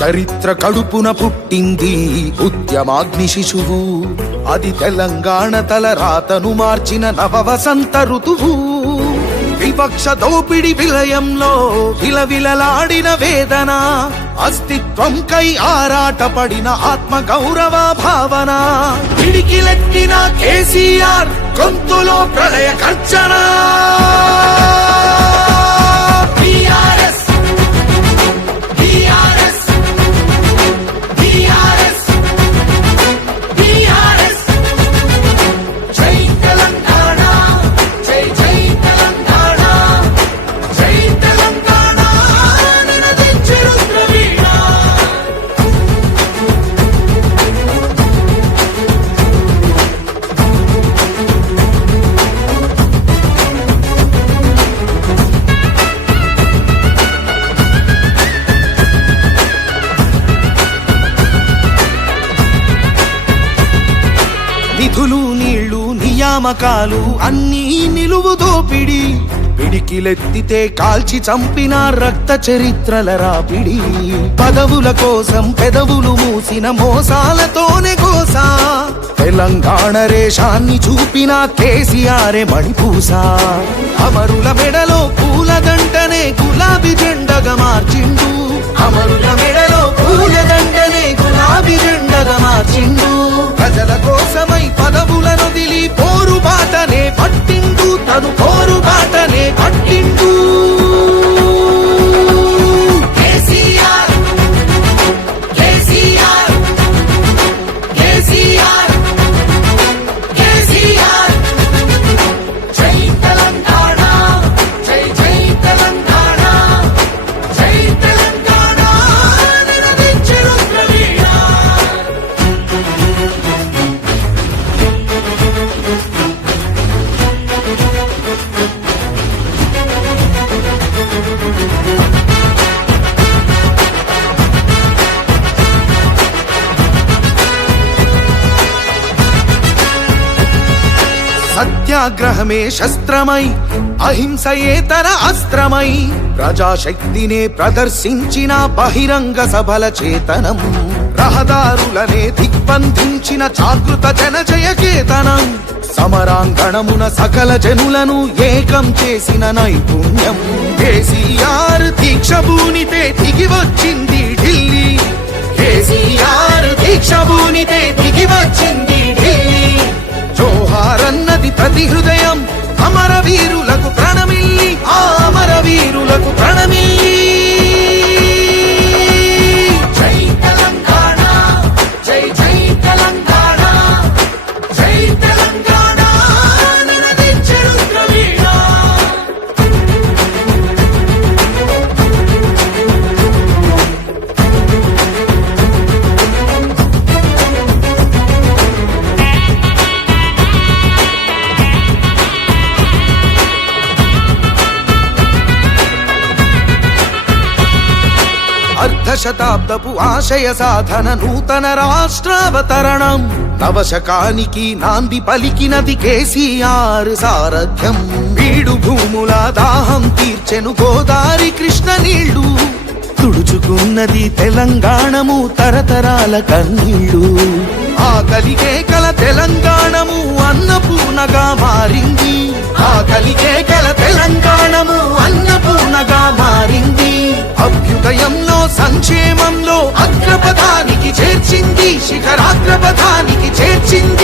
చరిత్ర కడుపున పుట్టింది ఉద్యమాగ్ని శిశువు, అది తెలంగాణ తల రాతను మార్చిన నవవసంత ఋతువు. వివక్ష దోపిడి విలయంలో విలవిలలాడిన వేదన, అస్తిత్వం కై ఆరాటపడిన ఆత్మ గౌరవ భావన. పిడికిలెత్తిన కేసీఆర్ గొంతులో ప్రళయ గర్జన. నిధులు నీళ్లు నియామకాలు అన్నీ నిలువు దోపిడి, పిడికిలెత్తితే కాల్చి చంపిన రక్త చరిత్రల రాపిడి. పదవుల కోసం పెదవులు మూసిన మోసాలతోనే కోసా, తెలంగాణ రేషాన్ని చూపిన కేసీఆర్ మణిపూసా. అమరుల మెడలో పూలదండనే గులాబీ జెండగా మార్చిండు, అమరుల మెడలో పూలదండనే గులాబీ జెండగా మార్చిండు. ప్రజల కోసమై పదవులను దిలి పోరు బాటనే పట్టిండు, తను పోరు బాటనే పట్టిండు. కేసీఆర్ కేసీఆర్ కేసీఆర్ కేసీఆర్. జై తెలంగాణ జై జై తెలంగాణ జై తెలంగాణ నినదించే రుద్రవీణ. సత్యాగ్రహమే శస్త్రమై అహింసయే తన అస్త్రమై, ప్రజాశక్తినే ప్రదర్శించిన బహిరంగ సభల చేతనం. రహదారులనే దిగ్బంధించిన జాగృత జనజయ కేతనం. సమరాంగణమున సకల జనులను ఏకం చేసిన నైపుణ్యం. కేసీఆర్ దీక్ష భూనితే దిగి వచ్చింది ఢిల్లీ, కేసీఆర్ దీక్ష భూనితే దిగి వచ్చింది ఢిల్లీ. జోహారన్నది ప్రతి హృదయం, అమర వీరులకు ప్రణమిల్లి, ఆ అమర వీరులకు ప్రణమిల్లి. జై తెలంగాణ జై జై తెలంగాణ జై తెలంగాణ నినదించే రుద్రవీణ. అర్ధశతాబ్దపు ఆశయ సాధన నూతన రాష్ట్రావతరణం. నవశకానికి నాంది పలికినది కేసీఆర్ సారథ్యం. బీడు భూముల దాహం తీర్చెను గోదారి కృష్ణ నీళ్లు, తుడుచుకున్నది తెలంగాణము తరతరాల కన్నీళ్లు. ఆకలికే కల తెలంగాణము అన్నపూర్ణగా మారింది, ఆకలికే కల తెలంగాణము అన్నపూర్ణగా మారింది. అభ్యుదయంలో సంక్షేమంలో అగ్రపథానికి చేర్చింది, శిఖరాగ్రపథానికి చేర్చింది.